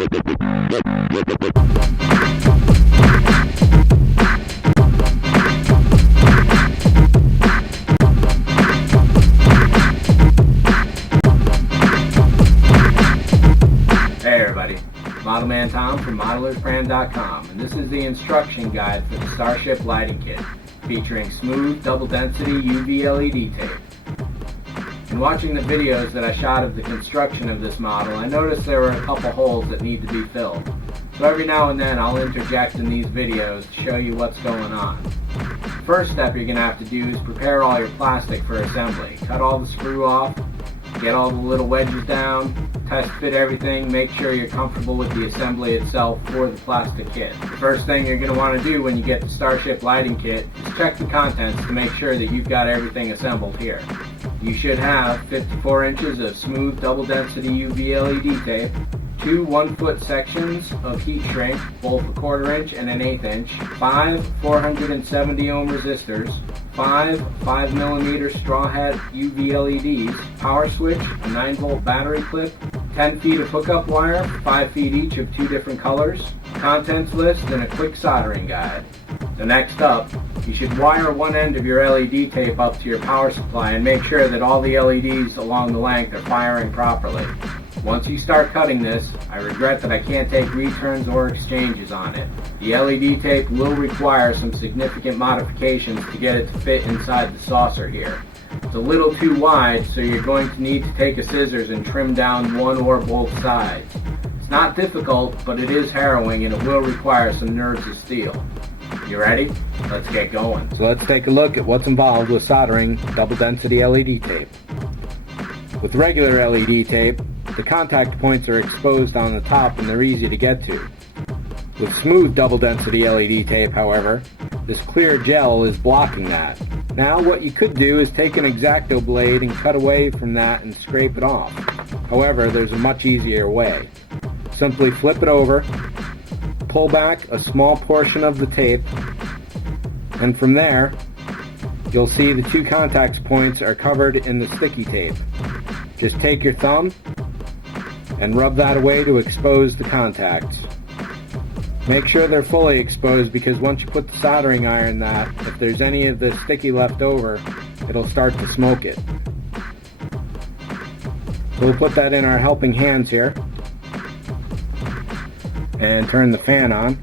Hey everybody, Modelman Tom from ModelersBrand.com, and this is the instruction guide for the Starship lighting kit, featuring smooth double-density UV LED tape. In watching the videos that I shot of the construction of this model, I noticed there were a couple holes that need to be filled. So every now and then I'll interject in these videos to show you what's going on. The first step you're going to have to do is prepare all your plastic for assembly. Cut all the screw off, get all the little wedges down, test fit everything, make sure you're comfortable with the assembly itself for the plastic kit. The first thing you're going to want to do when you get the Starship lighting kit is check the contents to make sure that you've got everything assembled here. You should have 54 inches of smooth double density UV LED tape, 2 1-foot sections of heat shrink, both a 1/4 inch and an 1/8 inch, 5 470 ohm resistors, 5 5mm straw hat UV LEDs, power switch, a 9-volt battery clip, 10 feet of hookup wire, 5 feet each of 2 different colors, contents list, and a quick soldering guide. So next up, you should wire one end of your LED tape up to your power supply and make sure that all the LEDs along the length are firing properly. Once you start cutting this, I regret that I can't take returns or exchanges on it. The LED tape will require some significant modifications to get it to fit inside the saucer here. It's a little too wide, so you're going to need to take a scissors and trim down one or both sides. It's not difficult, but it is harrowing and it will require some nerves of steel. You ready? Let's get going. So let's take a look at what's involved with soldering double density LED tape. With regular LED tape, the contact points are exposed on the top and they're easy to get to. With smooth double density LED tape, however, this clear gel is blocking that. Now what you could do is take an X-Acto blade and cut away from that and scrape it off. However, there's a much easier way. Simply flip it over, pull back a small portion of the tape, and from there you'll see the 2 contact points are covered in the sticky tape. Just take your thumb and rub that away to expose the contacts. Make sure they're fully exposed, because once you put the soldering iron that, if there's any of the sticky left over, it'll start to smoke it. So we'll put that in our helping hands here and turn the fan on.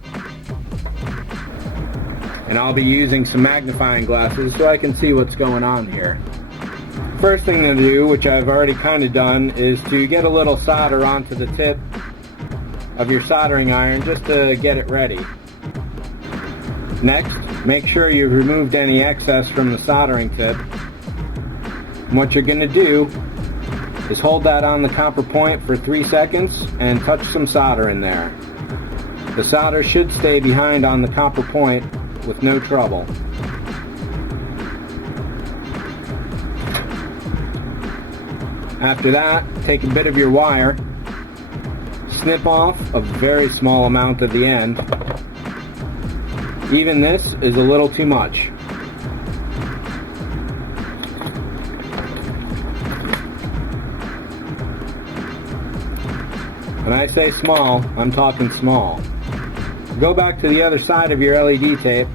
And I'll be using some magnifying glasses so I can see what's going on here. First thing to do, which I've already kind of done, is to get a little solder onto the tip of your soldering iron just to get it ready. Next, make sure you've removed any excess from the soldering tip. And what you're going to do is hold that on the copper point for 3 seconds and touch some solder in there. The solder should stay behind on the copper point with no trouble. After that, take a bit of your wire, snip off a very small amount at the end. Even this is a little too much. When I say small, I'm talking small. Go back to the other side of your LED tape,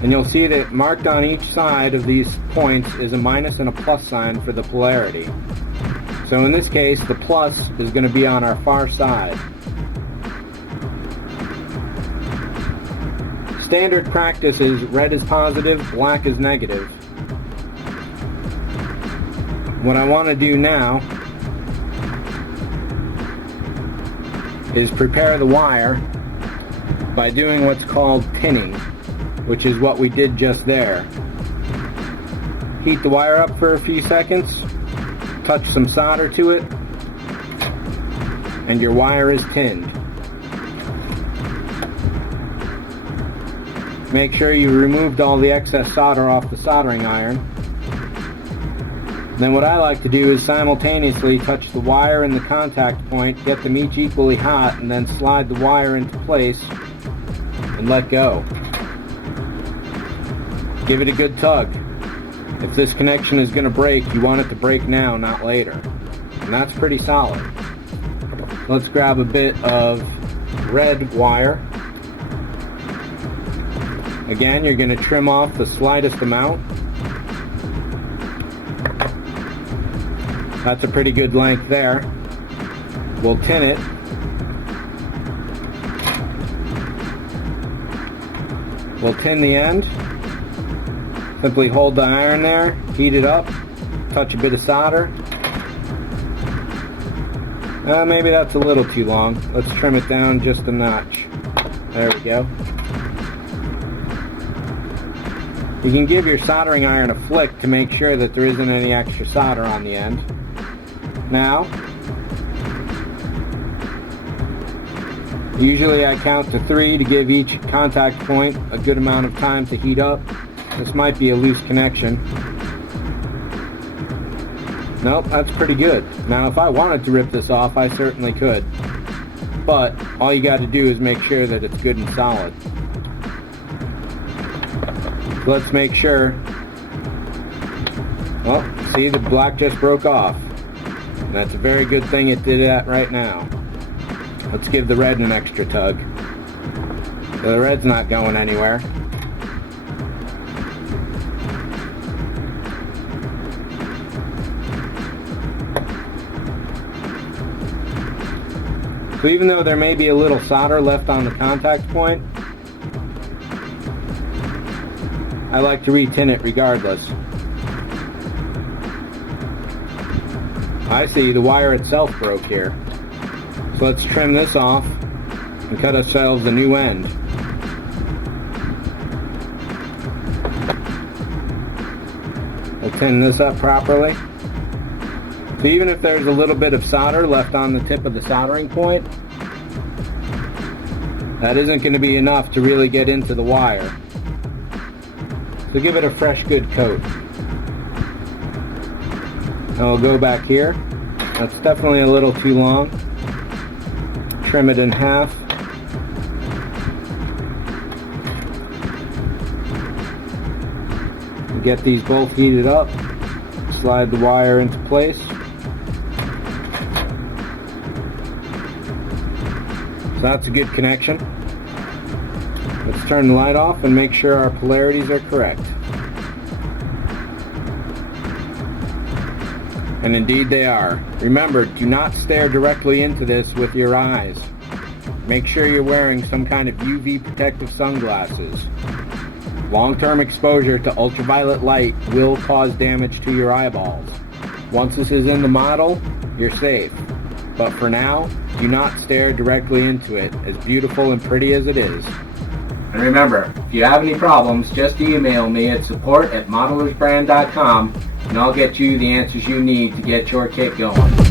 and you'll see that marked on each side of these points is a minus and a plus sign for the polarity. So in this case, the plus is going to be on our far side. Standard practice is red is positive, black is negative. What I want to do now is prepare the wire by doing what's called pinning, which is what we did just there. Heat the wire up for a few seconds, touch some solder to it, and your wire is tinned. Make sure you removed all the excess solder off the soldering iron. Then what I like to do is simultaneously touch the wire and the contact point, get them each equally hot, and then slide the wire into place and let go. Give it a good tug. If this connection is going to break, you want it to break now, not later. And that's pretty solid. Let's grab a bit of red wire. Again, you're going to trim off the slightest amount. That's a pretty good length there. We'll tin it. We'll tin the end. Simply hold the iron there, heat it up, touch a bit of solder. Maybe that's a little too long. Let's trim it down just a notch. There we go. You can give your soldering iron a flick to make sure that there isn't any extra solder on the end. Now, usually I count to 3 to give each contact point a good amount of time to heat up. This might be a loose connection. Nope, that's pretty good. Now if I wanted to rip this off, I certainly could. But all you got to do is make sure that it's good and solid. So let's make sure. Well, see, the black just broke off. And that's a very good thing it did that right now. Let's give the red an extra tug. The red's not going anywhere. So even though there may be a little solder left on the contact point, I like to re-tin it regardless. I see the wire itself broke here. So let's trim this off and cut ourselves a new end. We'll tin this up properly. So even if there's a little bit of solder left on the tip of the soldering point, that isn't going to be enough to really get into the wire. So give it a fresh, good coat. Now we'll go back here. That's definitely a little too long. Trim it in half. Get these both heated up. Slide the wire into place. So that's a good connection. Let's turn the light off and make sure our polarities are correct. And indeed they are. Remember, do not stare directly into this with your eyes. Make sure you're wearing some kind of UV protective sunglasses. Long-term exposure to ultraviolet light will cause damage to your eyeballs. Once this is in the model, you're safe. But for now, do not stare directly into it, as beautiful and pretty as it is. And remember, if you have any problems, just email me at support@modelersbrand.com and I'll get you the answers you need to get your kit going.